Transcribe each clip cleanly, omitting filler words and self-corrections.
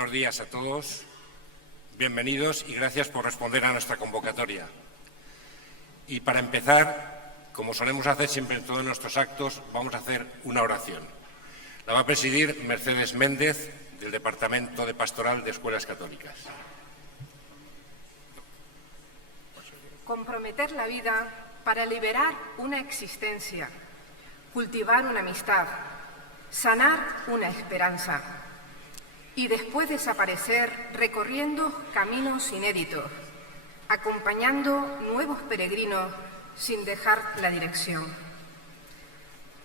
Buenos días a todos, bienvenidos y gracias por responder a nuestra convocatoria. Y para empezar, como solemos hacer siempre en todos nuestros actos, vamos a hacer una oración. La va a presidir Mercedes Méndez, del Departamento de Pastoral de Escuelas Católicas. Comprometer la vida para liberar una existencia, cultivar una amistad, sanar una esperanza y después desaparecer recorriendo caminos inéditos, acompañando nuevos peregrinos sin dejar la dirección.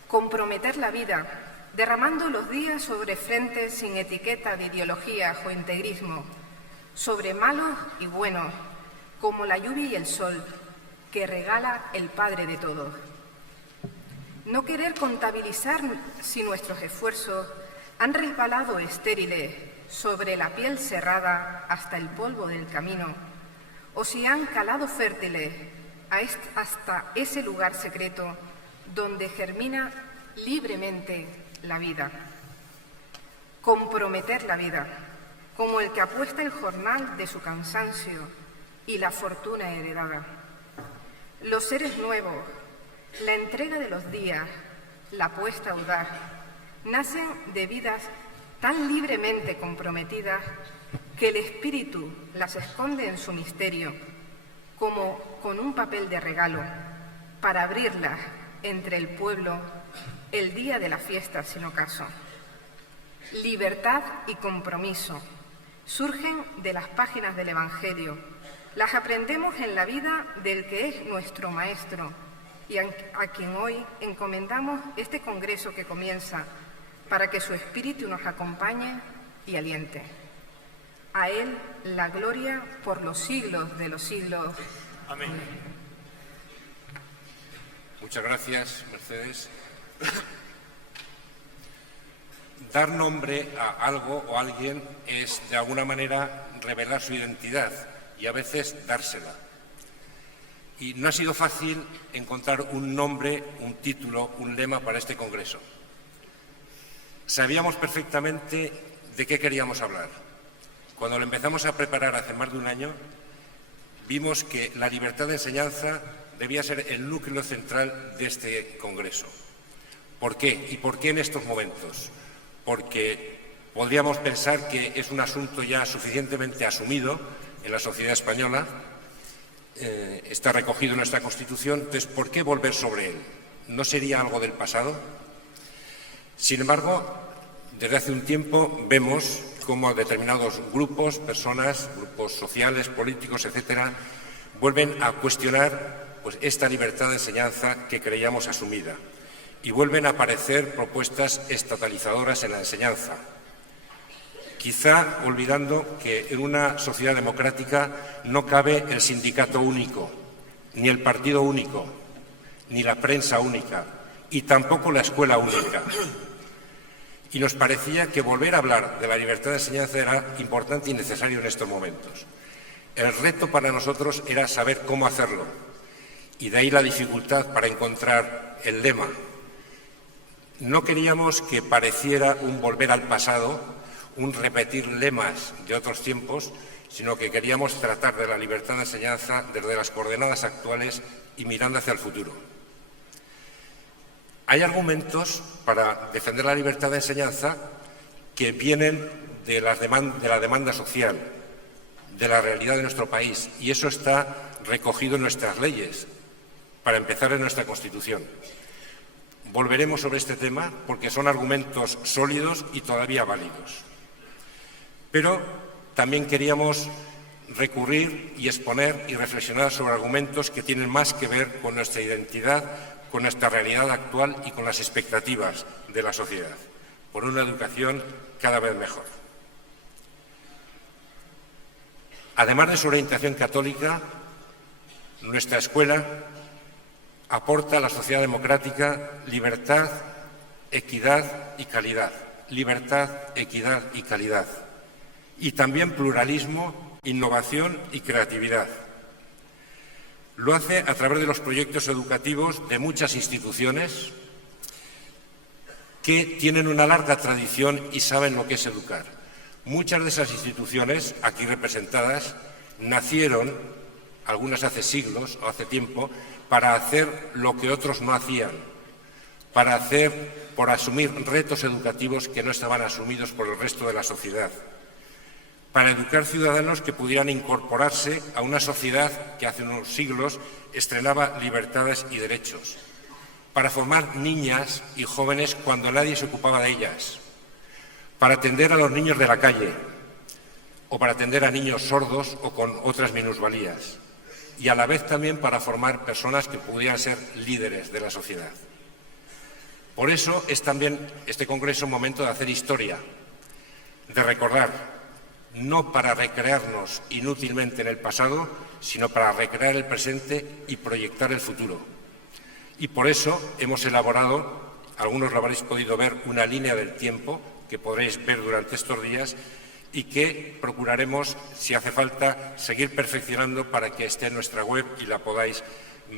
Comprometer la vida derramando los días sobre frentes sin etiqueta de ideología o integrismo, sobre malos y buenos, como la lluvia y el sol que regala el Padre de todos. No querer contabilizar si nuestros esfuerzos han resbalado estériles sobre la piel cerrada hasta el polvo del camino, o si han calado fértiles hasta ese lugar secreto donde germina libremente la vida. Comprometer la vida, como el que apuesta el jornal de su cansancio y la fortuna heredada. Los seres nuevos, la entrega de los días, la apuesta audaz, nacen de vidas tan libremente comprometidas que el Espíritu las esconde en su misterio, como con un papel de regalo, para abrirlas entre el pueblo el día de la fiesta sin ocaso. Libertad y compromiso surgen de las páginas del Evangelio. Las aprendemos en la vida del que es nuestro Maestro y a quien hoy encomendamos este congreso que comienza para que su Espíritu nos acompañe y aliente. A Él la gloria por los siglos de los siglos. Amén. Muchas gracias, Mercedes. Dar nombre a algo o a alguien es, de alguna manera, revelar su identidad y a veces dársela. Y no ha sido fácil encontrar un nombre, un título, un lema para este congreso. Sabíamos perfectamente de qué queríamos hablar. Cuando lo empezamos a preparar hace más de un año, vimos que la libertad de enseñanza debía ser el núcleo central de este congreso. ¿Por qué? ¿Y por qué en estos momentos? Porque podríamos pensar que es un asunto ya suficientemente asumido en la sociedad española, está recogido en nuestra Constitución, entonces, ¿por qué volver sobre él? ¿No sería algo del pasado? Sin embargo, desde hace un tiempo vemos cómo determinados grupos, personas, grupos sociales, políticos, etcétera, vuelven a cuestionar esta libertad de enseñanza que creíamos asumida y vuelven a aparecer propuestas estatalizadoras en la enseñanza, quizá olvidando que en una sociedad democrática no cabe el sindicato único, ni el partido único, ni la prensa única, y tampoco la escuela única. Y nos parecía que volver a hablar de la libertad de enseñanza era importante y necesario en estos momentos. El reto para nosotros era saber cómo hacerlo, y de ahí la dificultad para encontrar el lema. No queríamos que pareciera un volver al pasado, un repetir lemas de otros tiempos, sino que queríamos tratar de la libertad de enseñanza desde las coordenadas actuales y mirando hacia el futuro. Hay argumentos para defender la libertad de enseñanza que vienen de la demanda social, de la realidad de nuestro país, y eso está recogido en nuestras leyes, para empezar en nuestra Constitución. Volveremos sobre este tema porque son argumentos sólidos y todavía válidos. Pero también queríamos recurrir y exponer y reflexionar sobre argumentos que tienen más que ver con nuestra identidad, con nuestra realidad actual y con las expectativas de la sociedad, por una educación cada vez mejor. Además de su orientación católica, nuestra escuela aporta a la sociedad democrática libertad, equidad y calidad. Libertad, equidad y calidad. Y también pluralismo, innovación y creatividad. Lo hace a través de los proyectos educativos de muchas instituciones que tienen una larga tradición y saben lo que es educar. Muchas de esas instituciones aquí representadas nacieron, algunas hace siglos o hace tiempo, para hacer lo que otros no hacían, por asumir retos educativos que no estaban asumidos por el resto de la sociedad, para educar ciudadanos que pudieran incorporarse a una sociedad que hace unos siglos estrenaba libertades y derechos, para formar niñas y jóvenes cuando nadie se ocupaba de ellas, para atender a los niños de la calle o para atender a niños sordos o con otras minusvalías, y a la vez también para formar personas que pudieran ser líderes de la sociedad. Por eso es también este Congreso un momento de hacer historia, de recordar, no para recrearnos inútilmente en el pasado, sino para recrear el presente y proyectar el futuro. Y por eso hemos elaborado, algunos lo habréis podido ver, una línea del tiempo que podréis ver durante estos días y que procuraremos, si hace falta, seguir perfeccionando para que esté en nuestra web y la podáis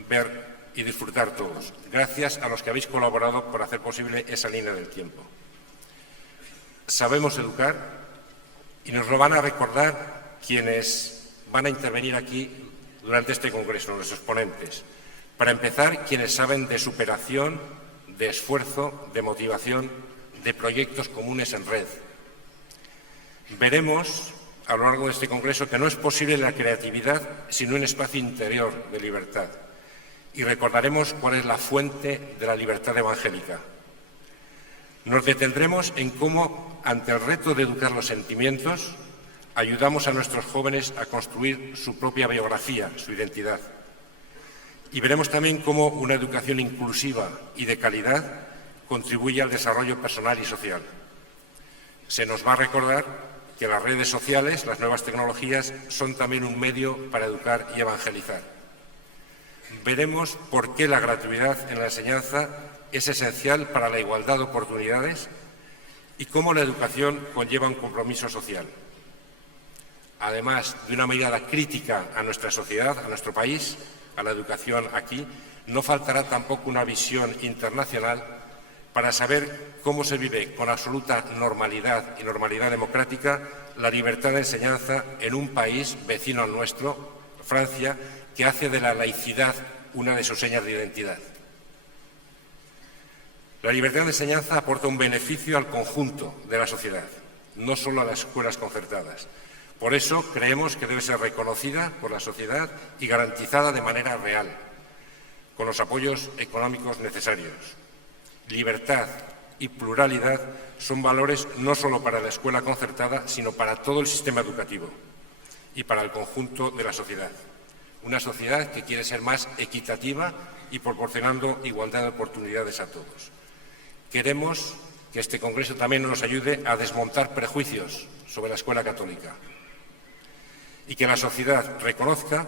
ver y disfrutar todos. Gracias a los que habéis colaborado por hacer posible esa línea del tiempo. Sabemos educar y nos lo van a recordar quienes van a intervenir aquí durante este Congreso, nuestros ponentes. Para empezar, quienes saben de superación, de esfuerzo, de motivación, de proyectos comunes en red. Veremos a lo largo de este Congreso que no es posible la creatividad sin un espacio interior de libertad. Y recordaremos cuál es la fuente de la libertad evangélica. Nos detendremos en cómo, ante el reto de educar los sentimientos, ayudamos a nuestros jóvenes a construir su propia biografía, su identidad. Y veremos también cómo una educación inclusiva y de calidad contribuye al desarrollo personal y social. Se nos va a recordar que las redes sociales, las nuevas tecnologías, son también un medio para educar y evangelizar. Veremos por qué la gratuidad en la enseñanza es esencial para la igualdad de oportunidades y cómo la educación conlleva un compromiso social. Además de una mirada crítica a nuestra sociedad, a nuestro país, a la educación aquí, no faltará tampoco una visión internacional para saber cómo se vive con absoluta normalidad y normalidad democrática la libertad de enseñanza en un país vecino al nuestro, Francia, que hace de la laicidad una de sus señas de identidad. La libertad de enseñanza aporta un beneficio al conjunto de la sociedad, no solo a las escuelas concertadas. Por eso creemos que debe ser reconocida por la sociedad y garantizada de manera real, con los apoyos económicos necesarios. Libertad y pluralidad son valores no solo para la escuela concertada, sino para todo el sistema educativo y para el conjunto de la sociedad. Una sociedad que quiere ser más equitativa y proporcionando igualdad de oportunidades a todos. Queremos que este Congreso también nos ayude a desmontar prejuicios sobre la escuela católica y que la sociedad reconozca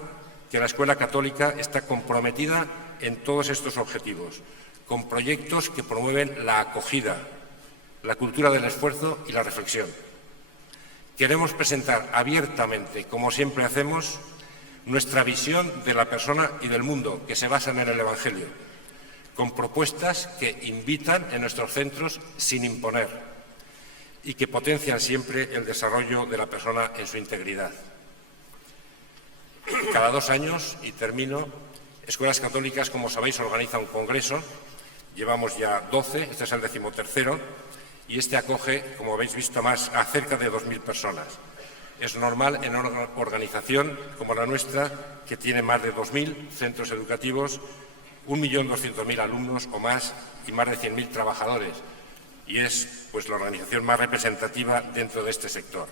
que la escuela católica está comprometida en todos estos objetivos, con proyectos que promueven la acogida, la cultura del esfuerzo y la reflexión. Queremos presentar abiertamente, como siempre hacemos, nuestra visión de la persona y del mundo que se basan en el Evangelio, con propuestas que invitan en nuestros centros sin imponer y que potencian siempre el desarrollo de la persona en su integridad. Cada 2 años, y termino, Escuelas Católicas, como sabéis, organiza un congreso. Llevamos ya 12, este es el 13º, y este acoge, como habéis visto, a cerca de 2.000 personas. Es normal en una organización como la nuestra, que tiene más de 2.000 centros educativos, 1.200.000 alumnos o más y más de 100.000 trabajadores. Y es pues, la organización más representativa dentro de este sector.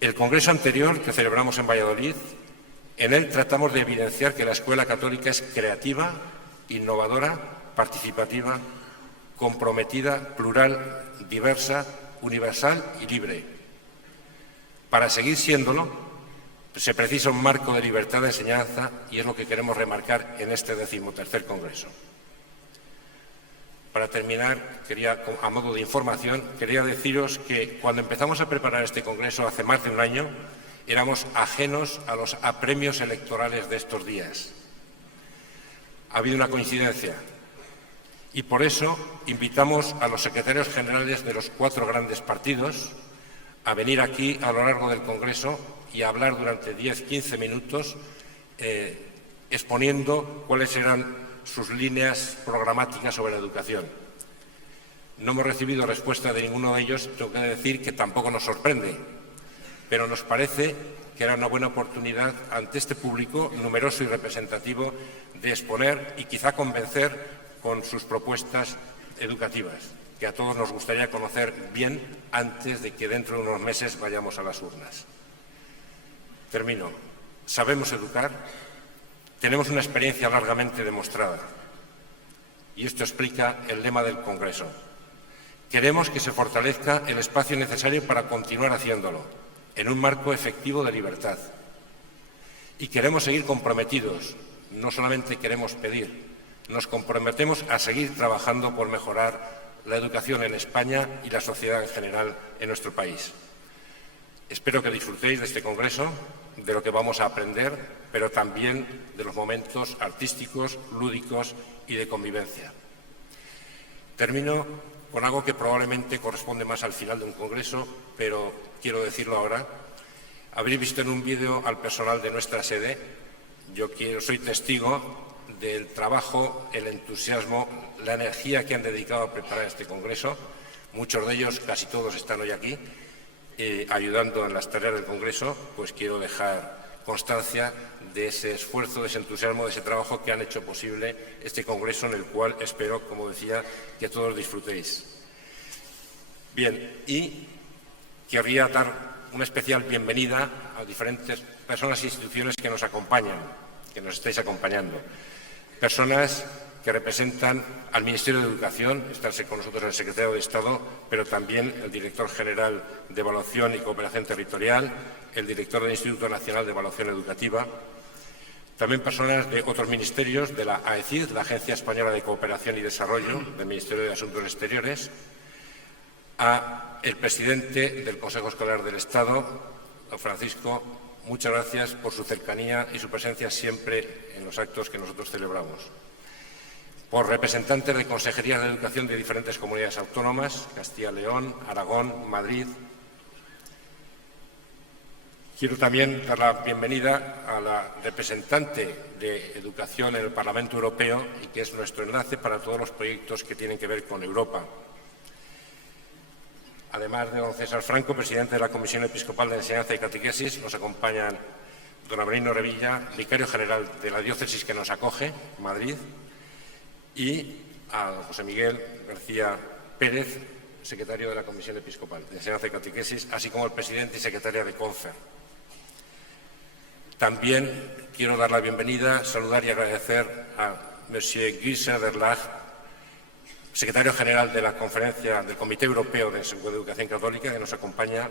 El congreso anterior que celebramos en Valladolid, en él tratamos de evidenciar que la escuela católica es creativa, innovadora, participativa, comprometida, plural, diversa, universal y libre. Para seguir siéndolo, se precisa un marco de libertad de enseñanza y es lo que queremos remarcar en este 13º Congreso. Para terminar, a modo de información, quería deciros que cuando empezamos a preparar este Congreso hace más de un año, éramos ajenos a los apremios electorales de estos días. Ha habido una coincidencia Y por eso invitamos a los secretarios generales de los 4 grandes partidos a venir aquí a lo largo del Congreso y a hablar durante 10-15 minutos exponiendo cuáles eran sus líneas programáticas sobre la educación. No hemos recibido respuesta de ninguno de ellos, tengo que decir que tampoco nos sorprende, pero nos parece que era una buena oportunidad ante este público numeroso y representativo de exponer y quizá convencer con sus propuestas educativas, que a todos nos gustaría conocer bien antes de que dentro de unos meses vayamos a las urnas. Termino. Sabemos educar, tenemos una experiencia largamente demostrada y esto explica el lema del Congreso. Queremos que se fortalezca el espacio necesario para continuar haciéndolo, en un marco efectivo de libertad. Y queremos seguir comprometidos, no solamente queremos pedir, nos comprometemos a seguir trabajando por mejorar la educación en España y la sociedad en general en nuestro país. Espero que disfrutéis de este Congreso, de lo que vamos a aprender, pero también de los momentos artísticos, lúdicos y de convivencia. Termino con algo que probablemente corresponde más al final de un congreso, pero quiero decirlo ahora. Habréis visto en un vídeo al personal de nuestra sede. Soy testigo del trabajo, el entusiasmo, la energía que han dedicado a preparar este congreso. Muchos de ellos, casi todos, están hoy aquí ayudando en las tareas del congreso. Pues quiero dejar constancia de ese esfuerzo, de ese entusiasmo, de ese trabajo que han hecho posible este congreso, en el cual espero, como decía, que todos disfrutéis. Bien, y querría dar una especial bienvenida a diferentes personas e instituciones que nos acompañan, que nos estáis acompañando. Personas que representan al Ministerio de Educación, está con nosotros el Secretario de Estado, pero también el Director General de Evaluación y Cooperación Territorial, el Director del Instituto Nacional de Evaluación Educativa, también personas de otros ministerios, de la AECID, la Agencia Española de Cooperación y Desarrollo, del Ministerio de Asuntos Exteriores, a el presidente del Consejo Escolar del Estado, don Francisco. Muchas gracias por su cercanía y su presencia siempre en los actos que nosotros celebramos. Por representantes de consejerías de educación de diferentes comunidades autónomas, Castilla y León, Aragón, Madrid. Quiero también dar la bienvenida a la representante de Educación en el Parlamento Europeo y que es nuestro enlace para todos los proyectos que tienen que ver con Europa. Además de don César Franco, presidente de la Comisión Episcopal de Enseñanza y Catequesis, nos acompañan don Avelino Revilla, vicario general de la diócesis que nos acoge, Madrid, y a don José Miguel García Pérez, secretario de la Comisión Episcopal de Enseñanza y Catequesis, así como el presidente y secretaria de CONFER. También quiero dar la bienvenida, saludar y agradecer a Monsieur Guy Serverlach, secretario general de la Conferencia del Comité Europeo de Educación Católica, que nos acompaña,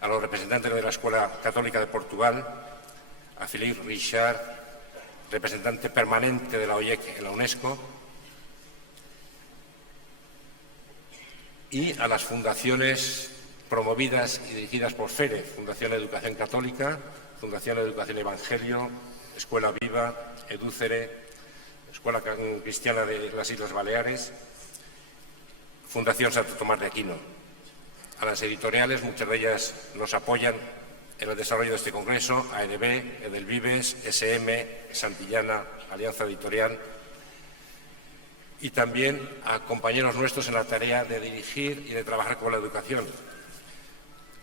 a los representantes de la Escuela Católica de Portugal, a Philippe Richard, representante permanente de la OIEC en la UNESCO, y a las fundaciones promovidas y dirigidas por FERE, Fundación Educación Católica, Fundación Educación Evangelio, Escuela Viva, Edúcere, Escuela Cristiana de las Islas Baleares, Fundación Santo Tomás de Aquino. A las editoriales, muchas de ellas nos apoyan en el desarrollo de este congreso, AEDB, Edelvives, SM, Santillana, Alianza Editorial, y también a compañeros nuestros en la tarea de dirigir y de trabajar con la educación.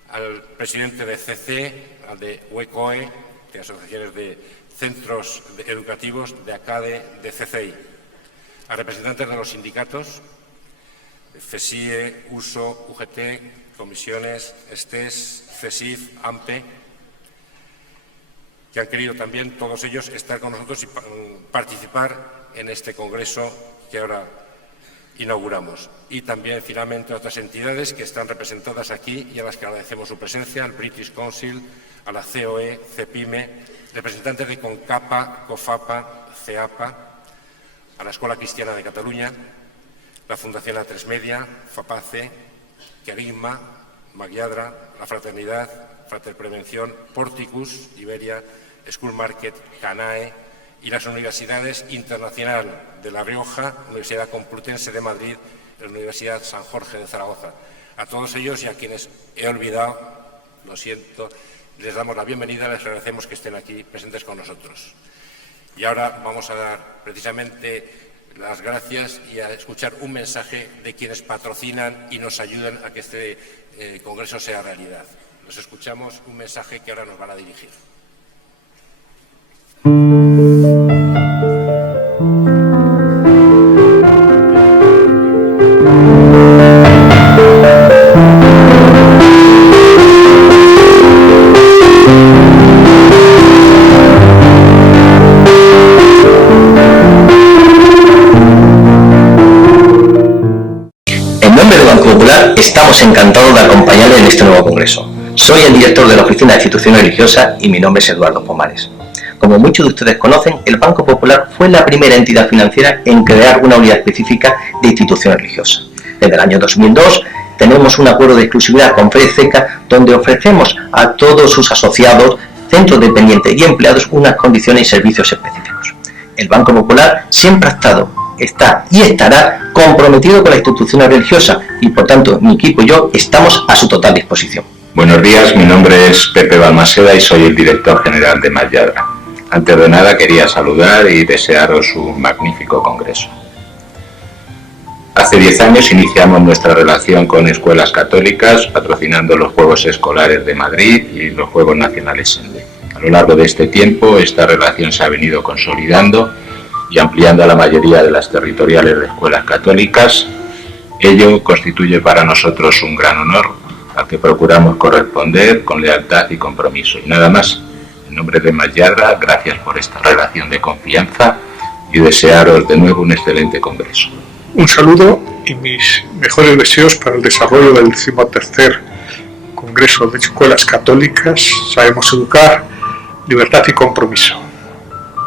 Al presidente de CC, al de UECOE, de asociaciones de centros educativos de acá de CCI, a representantes de los sindicatos, FESIE, USO, UGT, comisiones, STES, CESIF, AMPE, que han querido también todos ellos estar con nosotros y participar en este congreso que ahora inauguramos. Y también, finalmente, a otras entidades que están representadas aquí y a las que agradecemos su presencia, al British Council, a la COE, CEPIME, representantes de CONCAPA, COFAPA, CEAPA, a la Escuela Cristiana de Cataluña, la Fundación A3 Media, FAPACE, Querigma, Magiadra, La Fraternidad, Fraterprevención, Porticus, Iberia, School Market, CANAE, y las universidades Internacional de La Rioja, Universidad Complutense de Madrid, la Universidad San Jorge de Zaragoza. A todos ellos y a quienes he olvidado, lo siento, les damos la bienvenida, les agradecemos que estén aquí presentes con nosotros. Y ahora vamos a dar precisamente las gracias y a escuchar un mensaje de quienes patrocinan y nos ayudan a que este congreso sea realidad. Los escuchamos, un mensaje que ahora nos van a dirigir. Estamos encantados de acompañarles en este nuevo congreso. Soy el director de la Oficina de Instituciones Religiosas y mi nombre es Eduardo Pomares. Como muchos de ustedes conocen, el Banco Popular fue la primera entidad financiera en crear una unidad específica de instituciones religiosas. Desde el año 2002 tenemos un acuerdo de exclusividad con FEDECECA donde ofrecemos a todos sus asociados, centros dependientes y empleados unas condiciones y servicios específicos. El Banco Popular siempre ha estado, está y estará comprometido con la institución religiosa y por tanto mi equipo y yo estamos a su total disposición. Buenos días, mi nombre es Pepe Balmaseda y soy el director general de Mas Yadra. Antes de nada quería saludar y desearos un magnífico congreso. Hace 10 años iniciamos nuestra relación con escuelas católicas patrocinando los Juegos Escolares de Madrid y los Juegos Nacionales Sende. A lo largo de este tiempo esta relación se ha venido consolidando y ampliando a la mayoría de las territoriales de escuelas católicas. Ello constituye para nosotros un gran honor al que procuramos corresponder con lealtad y compromiso. Y nada más, en nombre de Mas Yadra, gracias por esta relación de confianza y desearos de nuevo un excelente congreso. Un saludo y mis mejores deseos para el desarrollo del 13º Congreso de Escuelas Católicas. Sabemos educar, libertad y compromiso.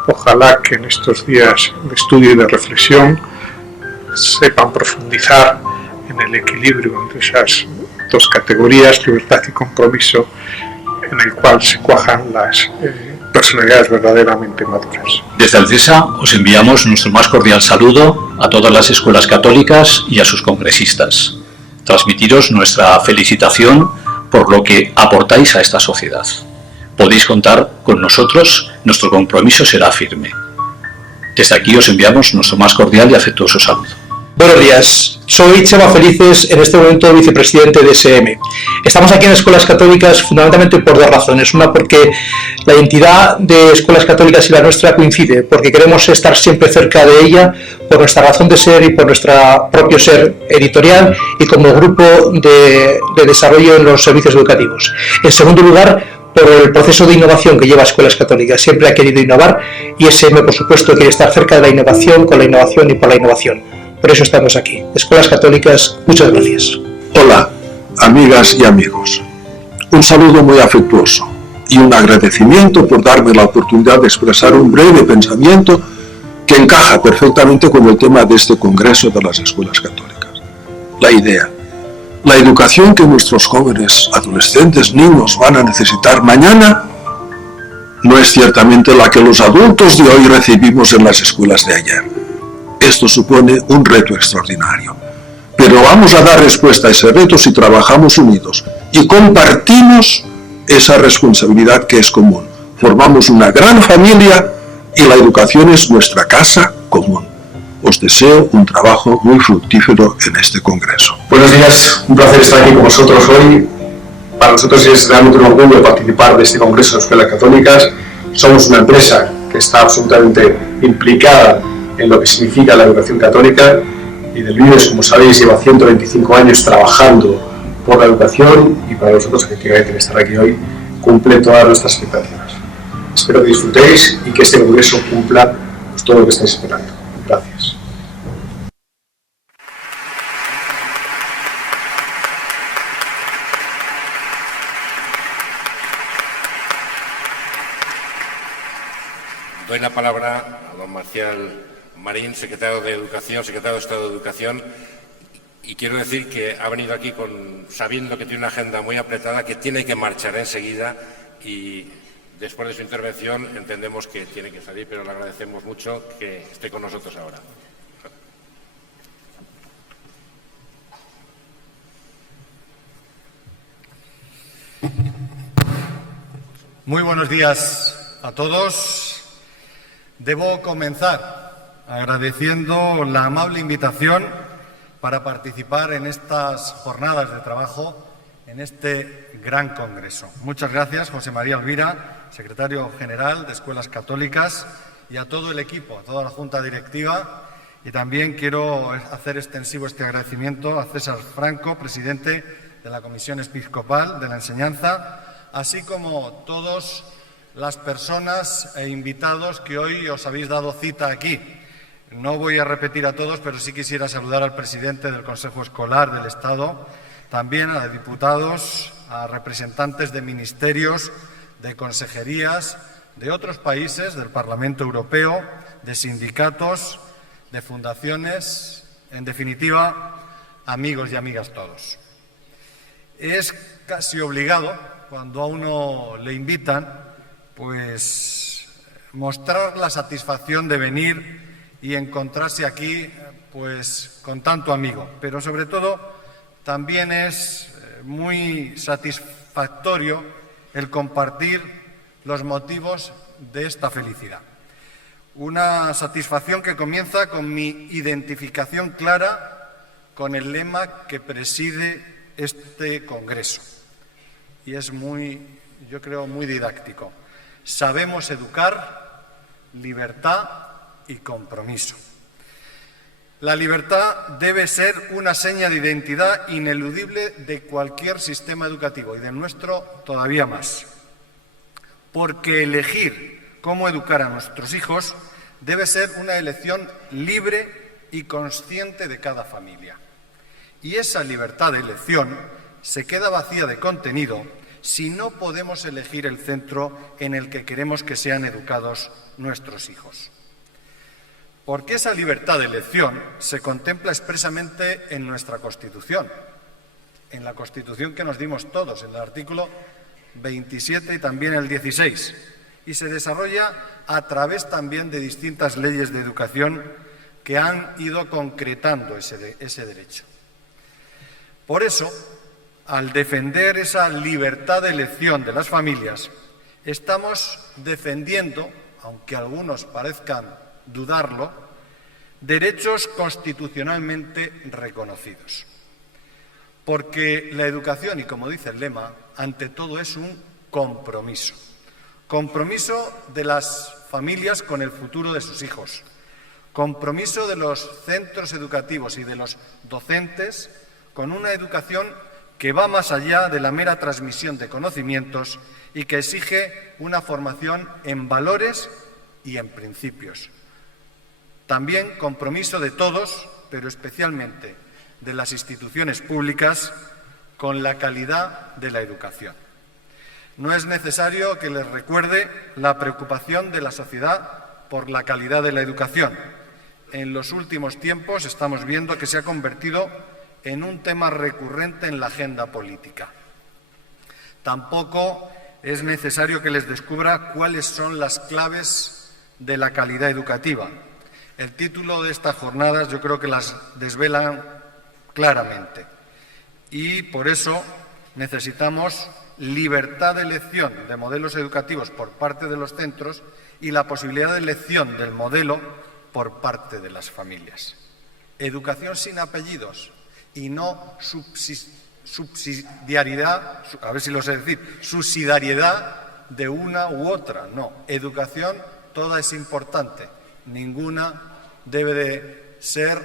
Ojalá que en estos días de estudio y de reflexión sepan profundizar en el equilibrio entre esas dos categorías, libertad y compromiso, en el cual se cuajan las personalidades verdaderamente maduras. Desde Alcesa os enviamos nuestro más cordial saludo a todas las escuelas católicas y a sus congresistas. Transmitiros nuestra felicitación por lo que aportáis a esta sociedad. Podéis contar con nosotros, nuestro compromiso será firme. Desde aquí os enviamos nuestro más cordial y afectuoso saludo. Buenos días, soy Chema Felices, en este momento vicepresidente de SM. Estamos aquí en Escuelas Católicas fundamentalmente por dos razones. Una, porque la identidad de Escuelas Católicas y la nuestra coincide, porque queremos estar siempre cerca de ella por nuestra razón de ser y por nuestro propio ser editorial y como grupo de desarrollo en los servicios educativos. En segundo lugar, por el proceso de innovación que lleva Escuelas Católicas. Siempre ha querido innovar y SM, por supuesto, quiere estar cerca de la innovación, con la innovación y por la innovación. Por eso estamos aquí. Escuelas Católicas, muchas gracias. Hola, amigas y amigos. Un saludo muy afectuoso y un agradecimiento por darme la oportunidad de expresar un breve pensamiento que encaja perfectamente con el tema de este Congreso de las Escuelas Católicas. La idea. La educación que nuestros jóvenes, adolescentes, niños van a necesitar mañana no es ciertamente la que los adultos de hoy recibimos en las escuelas de ayer. Esto supone un reto extraordinario. Pero vamos a dar respuesta a ese reto si trabajamos unidos y compartimos esa responsabilidad que es común. Formamos una gran familia y la educación es nuestra casa común. Os deseo un trabajo muy fructífero en este congreso. Buenos días, un placer estar aquí con vosotros hoy. Para nosotros es realmente un orgullo participar de este congreso de Escuelas Católicas. Somos una empresa que está absolutamente implicada en lo que significa la educación católica y Del Vives, como sabéis, lleva 125 años trabajando por la educación y para nosotros, efectivamente, estar aquí hoy cumple todas nuestras expectativas. Espero que disfrutéis y que este congreso cumpla pues, todo lo que estáis esperando. Gracias. Doy la palabra a don Marcial Marín, secretario de Educación, secretario de Estado de Educación, y quiero decir que ha venido aquí sabiendo que tiene una agenda muy apretada, que tiene que marchar enseguida y después de su intervención entendemos que tiene que salir, pero le agradecemos mucho que esté con nosotros ahora. Muy buenos días a todos. Debo comenzar agradeciendo la amable invitación para participar en estas jornadas de trabajo en este gran congreso. Muchas gracias, José María Elvira, secretario general de Escuelas Católicas, y a todo el equipo, a toda la Junta Directiva. Y también quiero hacer extensivo este agradecimiento a César Franco, presidente de la Comisión Episcopal de la Enseñanza, así como todas las personas e invitados que hoy os habéis dado cita aquí. No voy a repetir a todos, pero sí quisiera saludar al presidente del Consejo Escolar del Estado, también a diputados, a representantes de ministerios, de consejerías, de otros países, del Parlamento Europeo, de sindicatos, de fundaciones, en definitiva, amigos y amigas todos. Es casi obligado, cuando a uno le invitan, pues mostrar la satisfacción de venir y encontrarse aquí pues con tanto amigo, pero sobre todo también es muy satisfactorio el compartir los motivos de esta felicidad. Una satisfacción que comienza con mi identificación clara con el lema que preside este congreso, y es yo creo, muy didáctico. Sabemos educar, libertad y compromiso. La libertad debe ser una seña de identidad ineludible de cualquier sistema educativo, y del nuestro todavía más. Porque elegir cómo educar a nuestros hijos debe ser una elección libre y consciente de cada familia. Y esa libertad de elección se queda vacía de contenido si no podemos elegir el centro en el que queremos que sean educados nuestros hijos. Porque esa libertad de elección se contempla expresamente en nuestra Constitución, en la Constitución que nos dimos todos, en el artículo 27 y también el 16, y se desarrolla a través también de distintas leyes de educación que han ido concretando ese derecho. Por eso, al defender esa libertad de elección de las familias, estamos defendiendo, aunque algunos parezcan dudarlo, derechos constitucionalmente reconocidos. Porque la educación, y como dice el lema, ante todo es un compromiso. Compromiso de las familias con el futuro de sus hijos. Compromiso de los centros educativos y de los docentes con una educación que va más allá de la mera transmisión de conocimientos y que exige una formación en valores y en principios. También compromiso de todos, pero especialmente de las instituciones públicas, con la calidad de la educación. No es necesario que les recuerde la preocupación de la sociedad por la calidad de la educación. En los últimos tiempos estamos viendo que se ha convertido en un tema recurrente en la agenda política. Tampoco es necesario que les descubra cuáles son las claves de la calidad educativa. El título de estas jornadas yo creo que las desvelan claramente, y por eso necesitamos libertad de elección de modelos educativos por parte de los centros y la posibilidad de elección del modelo por parte de las familias. Educación sin apellidos y no subsidiariedad, a ver si lo sé decir, subsidiariedad de una u otra. No, educación toda es importante, ninguna debe de ser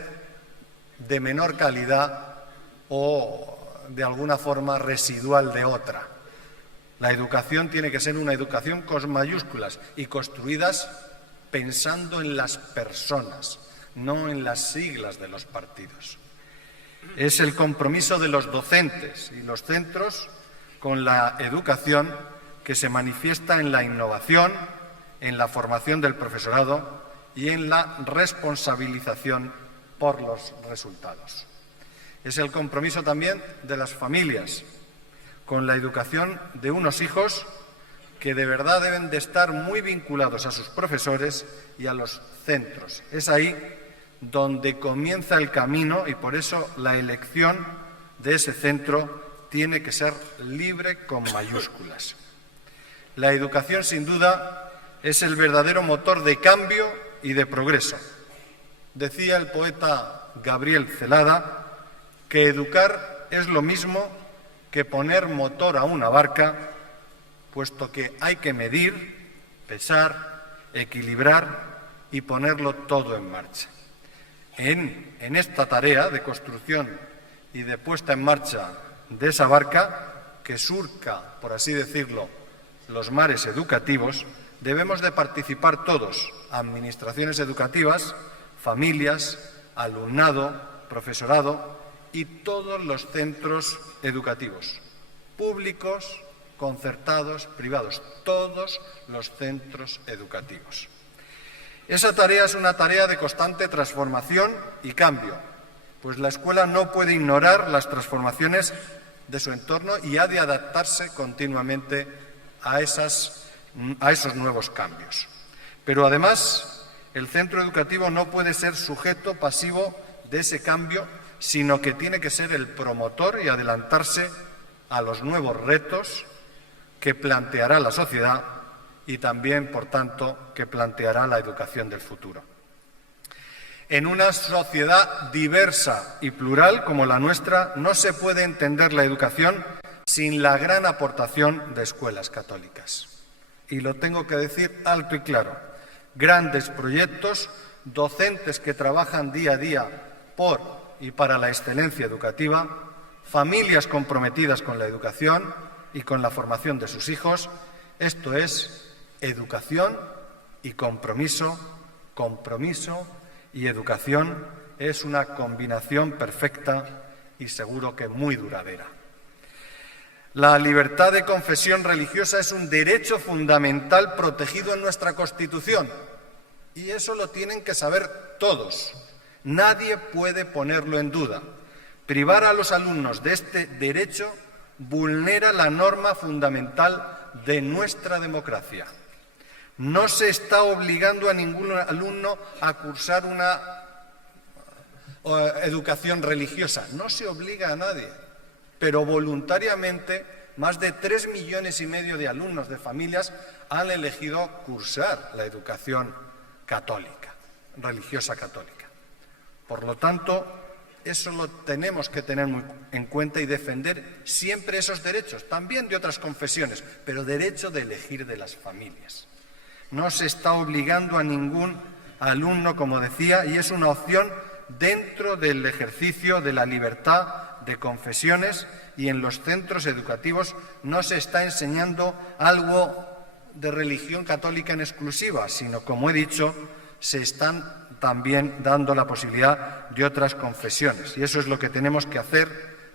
de menor calidad o de alguna forma residual de otra. La educación tiene que ser una educación con mayúsculas y construidas pensando en las personas, no en las siglas de los partidos. Es el compromiso de los docentes y los centros con la educación que se manifiesta en la innovación, en la formación del profesorado y en la responsabilización por los resultados. Es el compromiso también de las familias con la educación de unos hijos que de verdad deben de estar muy vinculados a sus profesores y a los centros. Es ahí donde comienza el camino y por eso la elección de ese centro tiene que ser libre con mayúsculas. La educación, sin duda, es el verdadero motor de cambio y de progreso. Decía el poeta Gabriel Celada que educar es lo mismo que poner motor a una barca, puesto que hay que medir, pesar, equilibrar y ponerlo todo en marcha. En esta tarea de construcción y de puesta en marcha de esa barca, que surca, por así decirlo, los mares educativos, debemos de participar todos, administraciones educativas, familias, alumnado, profesorado y todos los centros educativos, públicos, concertados, privados, todos los centros educativos. Esa tarea es una tarea de constante transformación y cambio, pues la escuela no puede ignorar las transformaciones de su entorno y ha de adaptarse continuamente a esos nuevos cambios. Pero además, el centro educativo no puede ser sujeto pasivo de ese cambio, sino que tiene que ser el promotor y adelantarse a los nuevos retos que planteará la sociedad y también, por tanto, que planteará la educación del futuro. En una sociedad diversa y plural como la nuestra, no se puede entender la educación sin la gran aportación de escuelas católicas. Y lo tengo que decir alto y claro. Grandes proyectos, docentes que trabajan día a día por y para la excelencia educativa, familias comprometidas con la educación y con la formación de sus hijos. Esto es educación y compromiso, compromiso y educación es una combinación perfecta y seguro que muy duradera. La libertad de confesión religiosa es un derecho fundamental protegido en nuestra Constitución y eso lo tienen que saber todos. Nadie puede ponerlo en duda. Privar a los alumnos de este derecho vulnera la norma fundamental de nuestra democracia. No se está obligando a ningún alumno a cursar una educación religiosa. No se obliga a nadie. Pero voluntariamente, más de 3,5 millones de alumnos de familias han elegido cursar la educación católica, religiosa católica. Por lo tanto, eso lo tenemos que tener muy en cuenta y defender siempre esos derechos, también de otras confesiones, pero derecho de elegir de las familias. No se está obligando a ningún alumno, como decía, y es una opción dentro del ejercicio de la libertad de confesiones y en los centros educativos no se está enseñando algo de religión católica en exclusiva, sino, como he dicho, se están también dando la posibilidad de otras confesiones. Y eso es lo que tenemos que hacer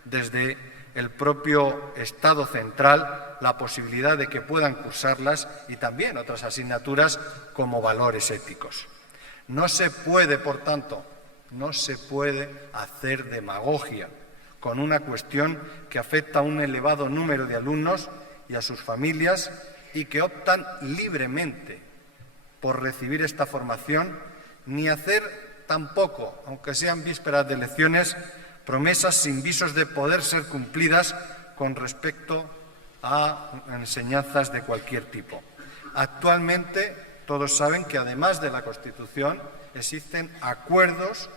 desde el propio Estado central, la posibilidad de que puedan cursarlas y también otras asignaturas como valores éticos. No se puede, por tanto, no se puede hacer demagogia con una cuestión que afecta a un elevado número de alumnos y a sus familias y que optan libremente por recibir esta formación, ni hacer tampoco, aunque sean vísperas de elecciones, promesas sin visos de poder ser cumplidas con respecto a enseñanzas de cualquier tipo. Actualmente, todos saben que además de la Constitución existen acuerdos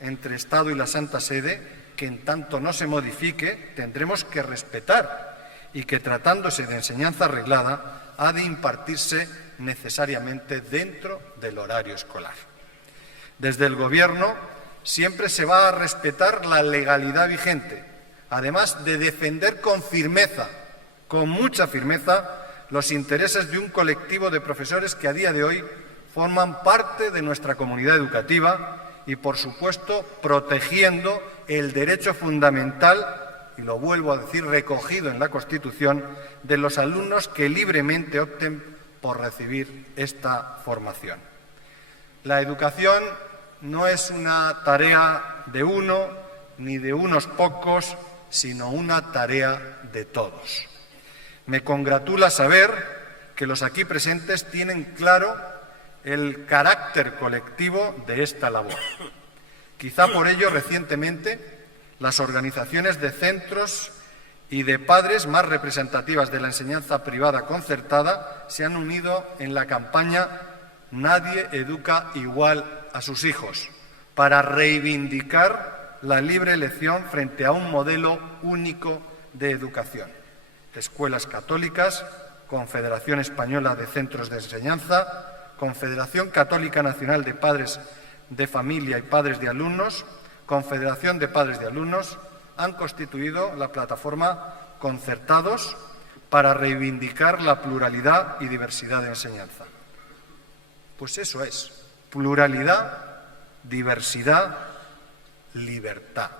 entre Estado y la Santa Sede que, en tanto no se modifique, tendremos que respetar y que, tratándose de enseñanza reglada, ha de impartirse necesariamente dentro del horario escolar. Desde el Gobierno siempre se va a respetar la legalidad vigente, además de defender con firmeza, con mucha firmeza, los intereses de un colectivo de profesores que a día de hoy forman parte de nuestra comunidad educativa y, por supuesto, protegiendo el derecho fundamental, y lo vuelvo a decir, recogido en la Constitución, de los alumnos que libremente opten por recibir esta formación. La educación no es una tarea de uno ni de unos pocos, sino una tarea de todos. Me congratula saber que que los aquí presentes tienen claro el carácter colectivo de esta labor. Quizá por ello, recientemente, las organizaciones de centros y de padres más representativas de la enseñanza privada concertada se han unido en la campaña Nadie educa igual a sus hijos, para reivindicar la libre elección frente a un modelo único de educación. Escuelas Católicas, Confederación Española de Centros de Enseñanza, Confederación Católica Nacional de Padres de Familia y Padres de Alumnos, Confederación de Padres de Alumnos, han constituido la plataforma Concertados para reivindicar la pluralidad y diversidad de enseñanza. Pues eso es, pluralidad, diversidad, libertad.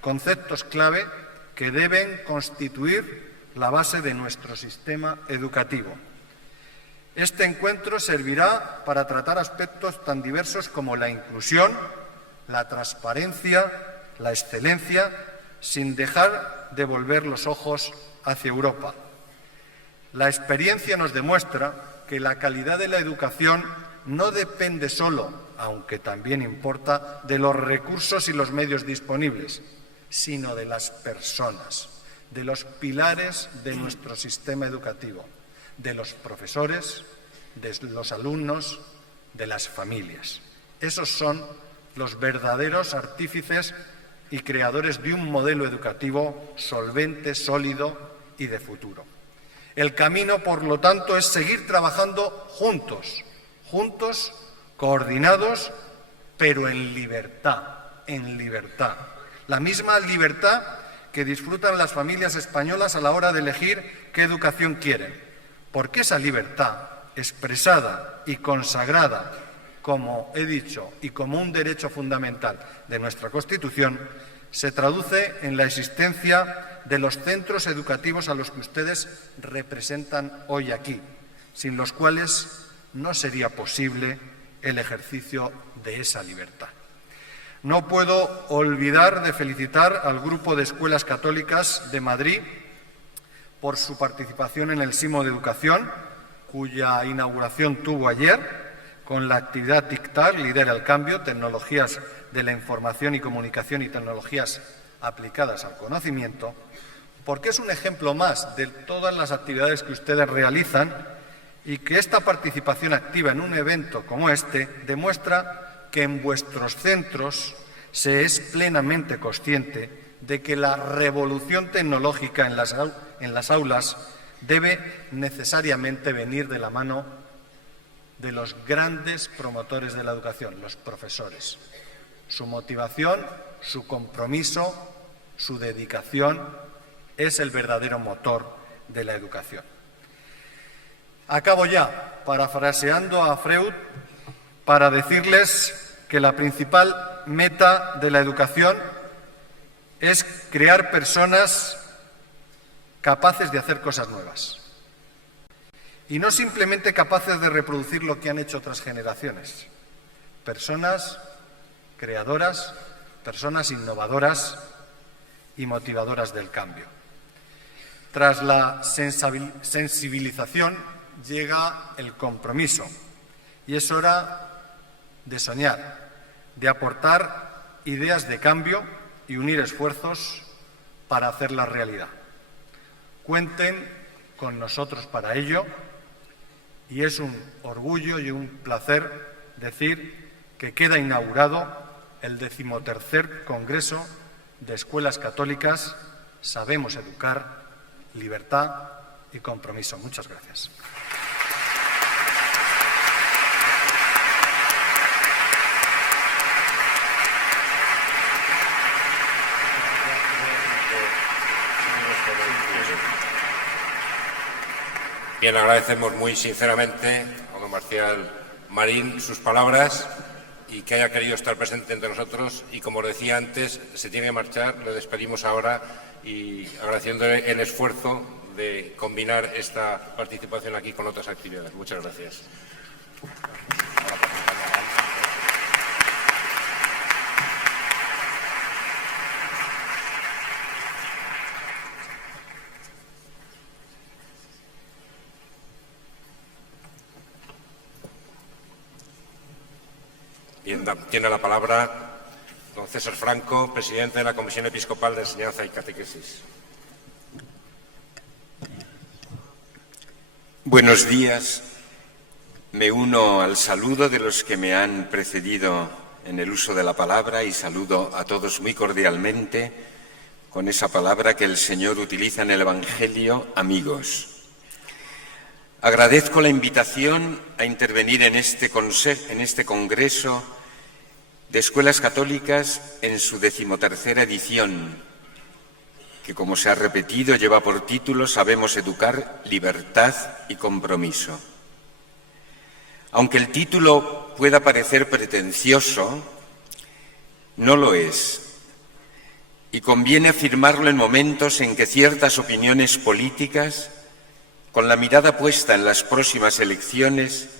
Conceptos clave que deben constituir la base de nuestro sistema educativo. Este encuentro servirá para tratar aspectos tan diversos como la inclusión, la transparencia, la excelencia, sin dejar de volver los ojos hacia Europa. La experiencia nos demuestra que la calidad de la educación no depende solo, aunque también importa, de los recursos y los medios disponibles, sino de las personas, de los pilares de nuestro sistema educativo, de los profesores, de los alumnos, de las familias. Esos son los verdaderos artífices y creadores de un modelo educativo solvente, sólido y de futuro. El camino, por lo tanto, es seguir trabajando juntos, coordinados, pero en libertad, La misma libertad que disfrutan las familias españolas a la hora de elegir qué educación quieren, porque esa libertad, expresada y consagrada, como he dicho, y como un derecho fundamental de nuestra Constitución, se traduce en la existencia de los centros educativos a los que ustedes representan hoy aquí, sin los cuales no sería posible el ejercicio de esa libertad. No puedo olvidar de felicitar al Grupo de Escuelas Católicas de Madrid por su participación en el Simo de Educación, cuya inauguración tuvo ayer, con la actividad TICTAC, Lidera el Cambio, Tecnologías de la Información y Comunicación y Tecnologías aplicadas al conocimiento, porque es un ejemplo más de todas las actividades que ustedes realizan y que esta participación activa en un evento como este demuestra que en vuestros centros se es plenamente consciente de que la revolución tecnológica en las aulas debe necesariamente venir de la mano de los grandes promotores de la educación, los profesores. Su motivación, su compromiso, su dedicación es el verdadero motor de la educación. Acabo ya, parafraseando a Freud, para decirles que la principal meta de la educación es crear personas capaces de hacer cosas nuevas. Y no simplemente capaces de reproducir lo que han hecho otras generaciones. Personas creadoras, personas innovadoras y motivadoras del cambio. Tras la sensibilización llega el compromiso y es hora de soñar, de aportar ideas de cambio y unir esfuerzos para hacerla realidad. Cuenten con nosotros para ello y es un orgullo y un placer decir que queda inaugurado el 13º Congreso de Escuelas Católicas Sabemos Educar, Libertad y Compromiso. Muchas gracias. Bien, agradecemos muy sinceramente a don Marcial Marín sus palabras y que haya querido estar presente entre nosotros. Y como os decía antes, se tiene que marchar, le despedimos ahora y agradeciéndole el esfuerzo de combinar esta participación aquí con otras actividades. Muchas gracias. Bien, tiene la palabra don César Franco, presidente de la Comisión Episcopal de Enseñanza y Catequesis. Buenos días. Me uno al saludo de los que me han precedido en el uso de la palabra y saludo a todos muy cordialmente con esa palabra que el Señor utiliza en el Evangelio, amigos. Agradezco la invitación a intervenir en este Congreso de Escuelas Católicas en su 13ª edición, que, como se ha repetido, lleva por título Sabemos educar, libertad y compromiso. Aunque el título pueda parecer pretencioso, no lo es, y conviene afirmarlo en momentos en que ciertas opiniones políticas, con la mirada puesta en las próximas elecciones,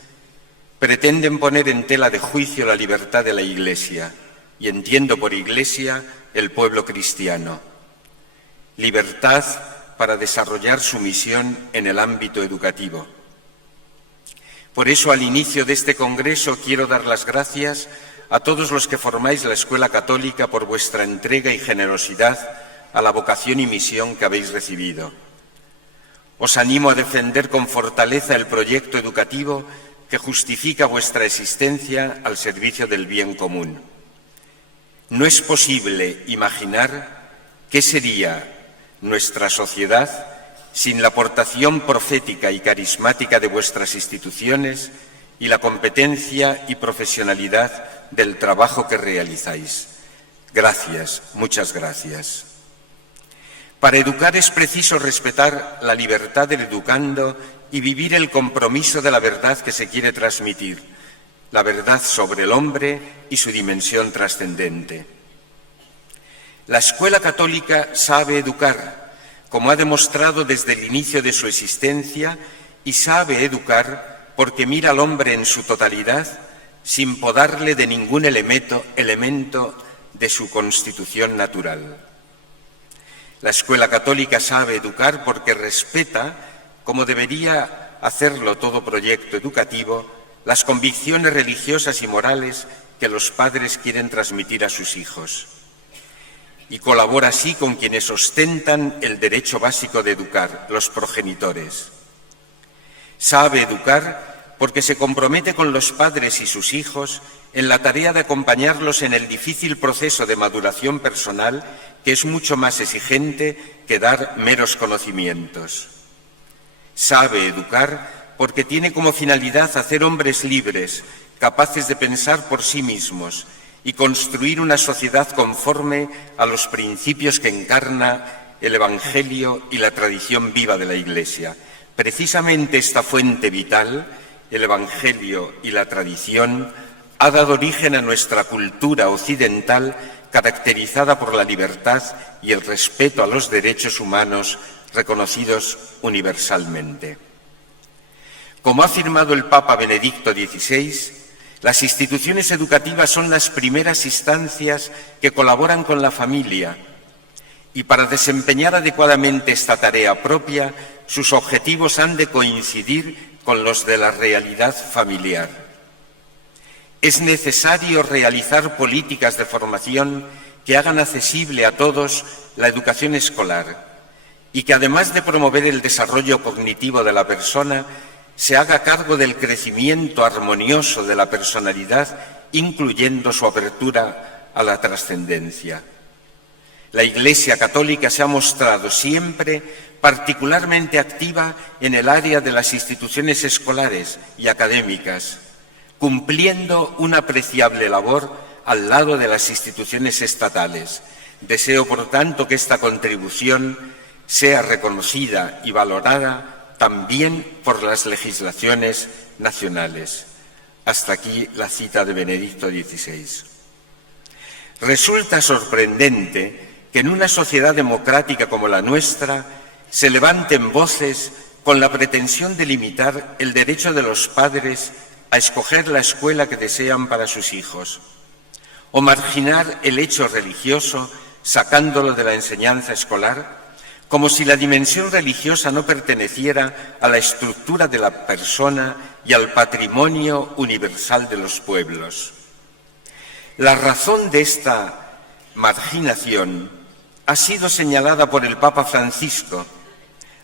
pretenden poner en tela de juicio la libertad de la Iglesia, y entiendo por Iglesia el pueblo cristiano. Libertad para desarrollar su misión en el ámbito educativo. Por eso, al inicio de este Congreso, quiero dar las gracias a todos los que formáis la Escuela Católica por vuestra entrega y generosidad a la vocación y misión que habéis recibido. Os animo a defender con fortaleza el proyecto educativo que justifica vuestra existencia al servicio del bien común. No es posible imaginar qué sería nuestra sociedad sin la aportación profética y carismática de vuestras instituciones y la competencia y profesionalidad del trabajo que realizáis. Gracias, muchas gracias. Para educar es preciso respetar la libertad del educando y vivir el compromiso de la verdad que se quiere transmitir, la verdad sobre el hombre y su dimensión trascendente. La Escuela Católica sabe educar, como ha demostrado desde el inicio de su existencia, y sabe educar porque mira al hombre en su totalidad sin podarle de ningún elemento de su constitución natural. La Escuela Católica sabe educar porque respeta, como debería hacerlo todo proyecto educativo, las convicciones religiosas y morales que los padres quieren transmitir a sus hijos. Y colabora así con quienes ostentan el derecho básico de educar, los progenitores. Sabe educar porque se compromete con los padres y sus hijos en la tarea de acompañarlos en el difícil proceso de maduración personal, que es mucho más exigente que dar meros conocimientos. Sabe educar porque tiene como finalidad hacer hombres libres, capaces de pensar por sí mismos y construir una sociedad conforme a los principios que encarna el Evangelio y la tradición viva de la Iglesia. Precisamente esta fuente vital, el Evangelio y la tradición, ha dado origen a nuestra cultura occidental caracterizada por la libertad y el respeto a los derechos humanos reconocidos universalmente. Como ha afirmado el Papa Benedicto XVI, las instituciones educativas son las primeras instancias que colaboran con la familia y para desempeñar adecuadamente esta tarea propia, sus objetivos han de coincidir con los de la realidad familiar. Es necesario realizar políticas de formación que hagan accesible a todos la educación escolar y que, además de promover el desarrollo cognitivo de la persona, se haga cargo del crecimiento armonioso de la personalidad, incluyendo su apertura a la trascendencia. La Iglesia Católica se ha mostrado siempre particularmente activa en el área de las instituciones escolares y académicas, cumpliendo una apreciable labor al lado de las instituciones estatales. Deseo, por tanto, que esta contribución sea reconocida y valorada también por las legislaciones nacionales. Hasta aquí la cita de Benedicto XVI. Resulta sorprendente que en una sociedad democrática como la nuestra se levanten voces con la pretensión de limitar el derecho de los padres a escoger la escuela que desean para sus hijos, o marginar el hecho religioso sacándolo de la enseñanza escolar, como si la dimensión religiosa no perteneciera a la estructura de la persona y al patrimonio universal de los pueblos. La razón de esta marginación ha sido señalada por el Papa Francisco,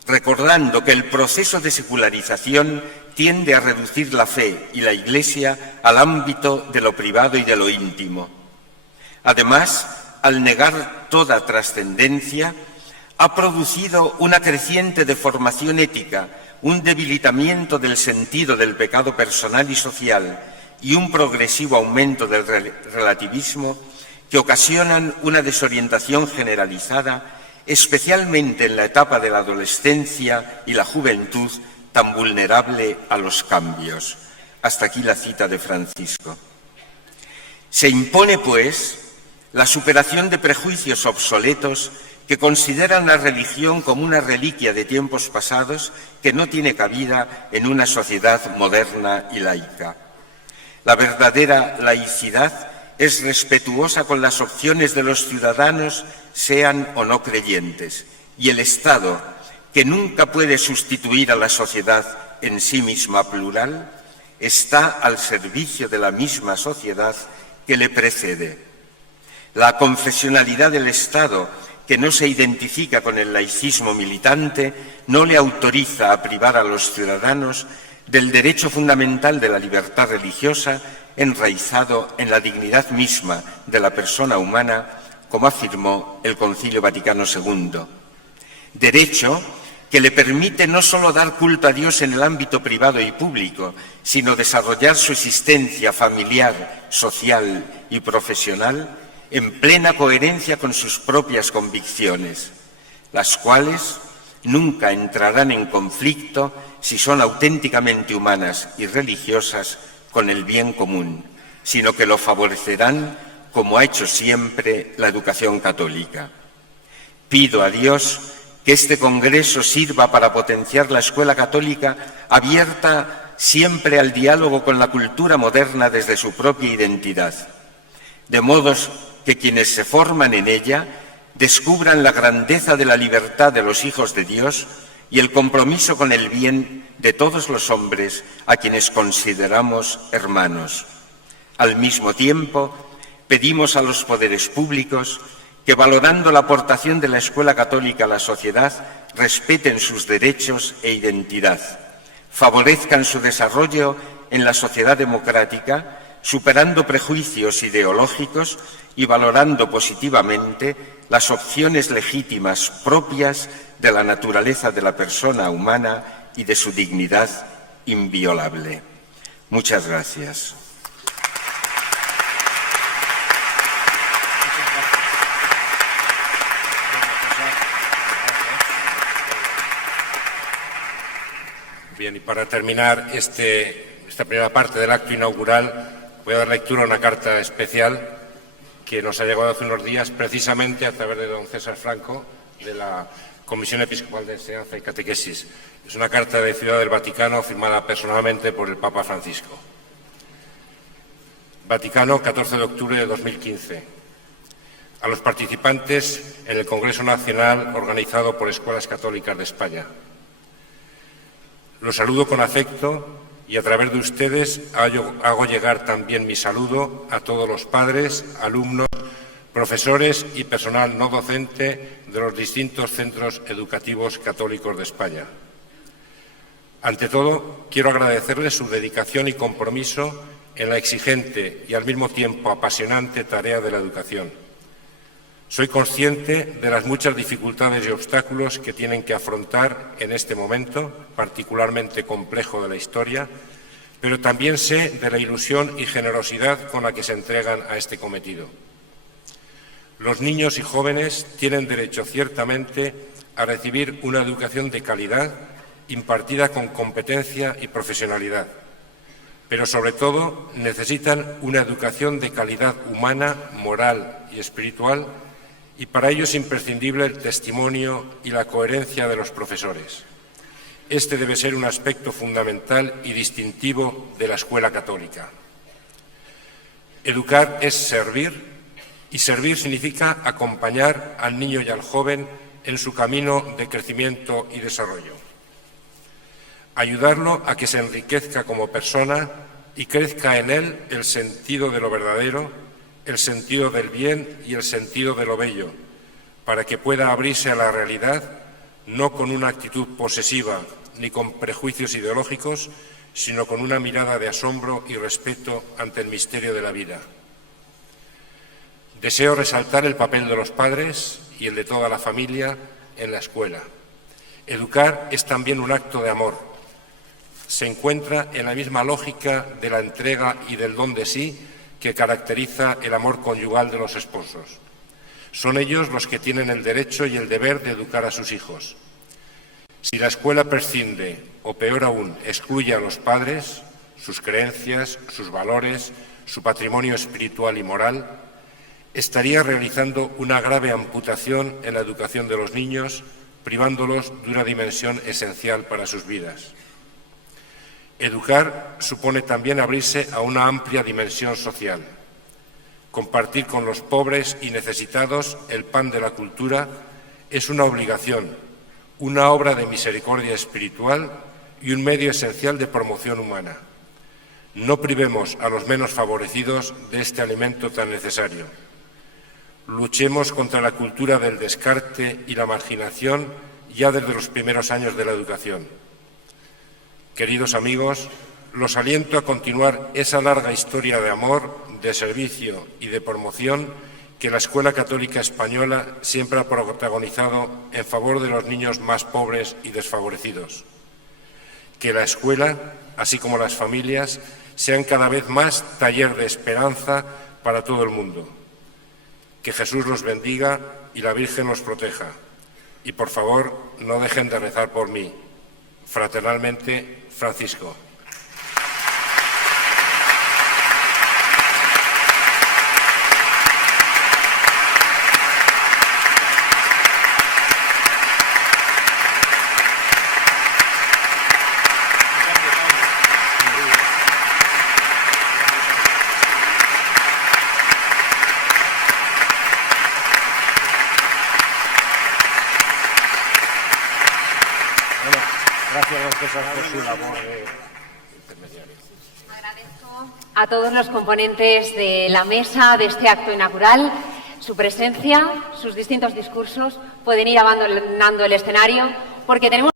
recordando que el proceso de secularización tiende a reducir la fe y la Iglesia al ámbito de lo privado y de lo íntimo. Además, al negar toda trascendencia, ha producido una creciente deformación ética, un debilitamiento del sentido del pecado personal y social y un progresivo aumento del relativismo que ocasionan una desorientación generalizada, especialmente en la etapa de la adolescencia y la juventud tan vulnerable a los cambios. Hasta aquí la cita de Francisco. Se impone, pues, la superación de prejuicios obsoletos que consideran la religión como una reliquia de tiempos pasados que no tiene cabida en una sociedad moderna y laica. La verdadera laicidad es respetuosa con las opciones de los ciudadanos, sean o no creyentes, y el Estado, que nunca puede sustituir a la sociedad en sí misma plural, está al servicio de la misma sociedad que le precede. La confesionalidad del Estado, que no se identifica con el laicismo militante, no le autoriza a privar a los ciudadanos del derecho fundamental de la libertad religiosa, enraizado en la dignidad misma de la persona humana, como afirmó el Concilio Vaticano II. Derecho que le permite no solo dar culto a Dios en el ámbito privado y público, sino desarrollar su existencia familiar, social y profesional en plena coherencia con sus propias convicciones, las cuales nunca entrarán en conflicto si son auténticamente humanas y religiosas con el bien común, sino que lo favorecerán como ha hecho siempre la educación católica. Pido a Dios que este Congreso sirva para potenciar la escuela católica abierta siempre al diálogo con la cultura moderna desde su propia identidad, de modo que quienes se forman en ella descubran la grandeza de la libertad de los hijos de Dios y el compromiso con el bien de todos los hombres a quienes consideramos hermanos. Al mismo tiempo, pedimos a los poderes públicos que, valorando la aportación de la escuela católica a la sociedad, respeten sus derechos e identidad, favorezcan su desarrollo en la sociedad democrática, superando prejuicios ideológicos y valorando positivamente las opciones legítimas propias de la naturaleza de la persona humana y de su dignidad inviolable. Muchas gracias. Bien, y para terminar esta primera parte del acto inaugural, voy a dar lectura a una carta especial que nos ha llegado hace unos días precisamente a través de don César Franco, de la Comisión Episcopal de Enseñanza y Catequesis. Es una carta de Ciudad del Vaticano firmada personalmente por el Papa Francisco. Vaticano, 14 de octubre de 2015. A los participantes en el Congreso Nacional organizado por Escuelas Católicas de España. Los saludo con afecto y a través de ustedes hago llegar también mi saludo a todos los padres, alumnos, profesores y personal no docente de los distintos centros educativos católicos de España. Ante todo, quiero agradecerles su dedicación y compromiso en la exigente y al mismo tiempo apasionante tarea de la educación. Soy consciente de las muchas dificultades y obstáculos que tienen que afrontar en este momento, particularmente complejo de la historia, pero también sé de la ilusión y generosidad con la que se entregan a este cometido. Los niños y jóvenes tienen derecho, ciertamente, a recibir una educación de calidad, impartida con competencia y profesionalidad, pero sobre todo necesitan una educación de calidad humana, moral y espiritual, y para ello es imprescindible el testimonio y la coherencia de los profesores. Este debe ser un aspecto fundamental y distintivo de la escuela católica. Educar es servir, y servir significa acompañar al niño y al joven en su camino de crecimiento y desarrollo. Ayudarlo a que se enriquezca como persona y crezca en él el sentido de lo verdadero, el sentido del bien y el sentido de lo bello, para que pueda abrirse a la realidad, no con una actitud posesiva ni con prejuicios ideológicos, sino con una mirada de asombro y respeto ante el misterio de la vida. Deseo resaltar el papel de los padres y el de toda la familia en la escuela. Educar es también un acto de amor. Se encuentra en la misma lógica de la entrega y del don de sí que caracteriza el amor conyugal de los esposos. Son ellos los que tienen el derecho y el deber de educar a sus hijos. Si la escuela prescinde, o peor aún, excluye a los padres, sus creencias, sus valores, su patrimonio espiritual y moral, estaría realizando una grave amputación en la educación de los niños, privándolos de una dimensión esencial para sus vidas. Educar supone también abrirse a una amplia dimensión social. Compartir con los pobres y necesitados el pan de la cultura es una obligación, una obra de misericordia espiritual y un medio esencial de promoción humana. No privemos a los menos favorecidos de este alimento tan necesario. Luchemos contra la cultura del descarte y la marginación ya desde los primeros años de la educación. Queridos amigos, los aliento a continuar esa larga historia de amor, de servicio y de promoción que la Escuela Católica Española siempre ha protagonizado en favor de los niños más pobres y desfavorecidos. Que la escuela, así como las familias, sean cada vez más taller de esperanza para todo el mundo. Que Jesús los bendiga y la Virgen los proteja. Y por favor, no dejen de rezar por mí. Fraternalmente, Francisco. Por su labor de intermediario. Agradezco a todos los componentes de la mesa de este acto inaugural su presencia, sus distintos discursos. Pueden ir abandonando el escenario porque tenemos